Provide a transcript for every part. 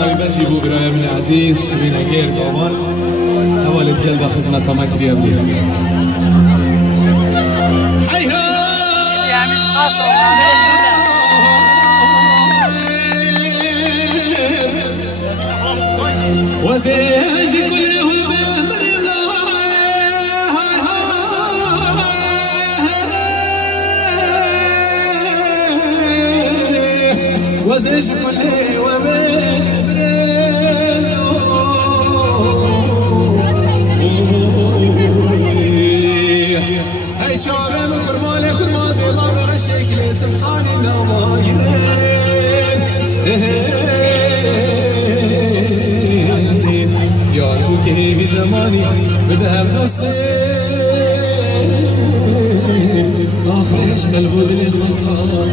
طيبة جيبوا برايا من العزيز بين غير دومان حوالي قلب خزنة طماك ديالي حيها يا مش خاصة وزيج كله وزيج كله وبمرلو هاي شوره مكرمالي كرمال ديضان رشيك لي سلطاني نوايلين يا روكي بزماني بدها بدوسين آخرش قلبو دلت مطار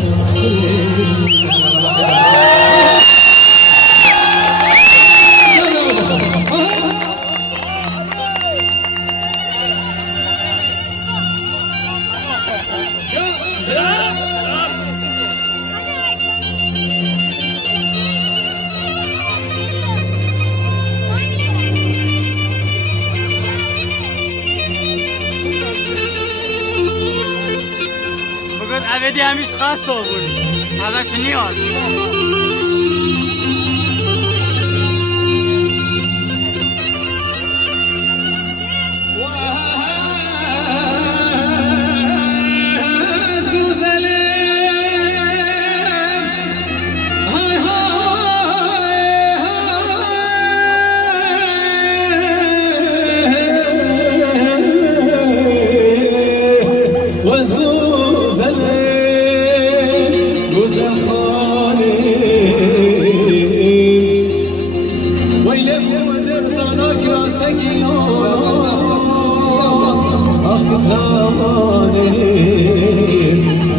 ابدی همیش خاص بود ازش نیاز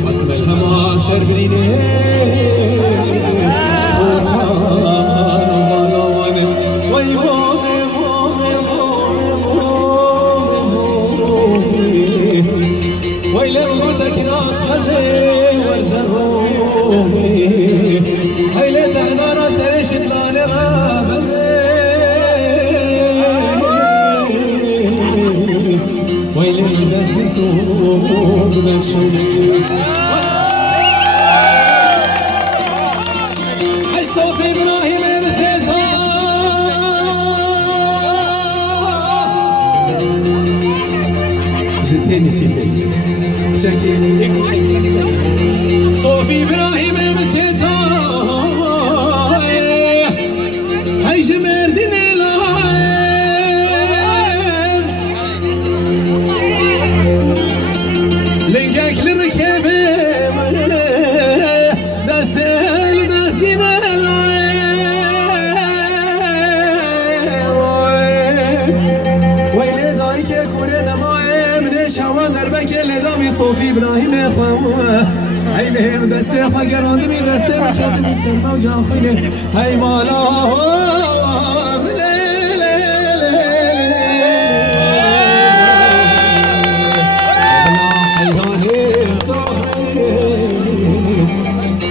واسم الخمار سربريني فرحان وبالوان وي بومي بومي بومي بومي وي لموتك ناس خزي ورزرومي هاي لتهنا راس عيش الطالي غابة ويلي الناس قلتوهم بمشوني حي صوفي إبراهيم بثيتو جيتني نسيتني صوفي إبراهيم بثيتو هاي جمال ديني لقاك للركابة داسل داسين ويلي دايك يكون نماي من شوان دربك اللي دامي صوفي إبراهيم إخوة هاي لهم دستي خاقران دمي دستي مكتبي سلطة وجاخيني هاي مالا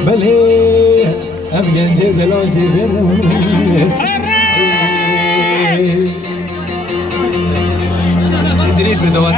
بلي أبقى جدل وجبر إدريس بدوات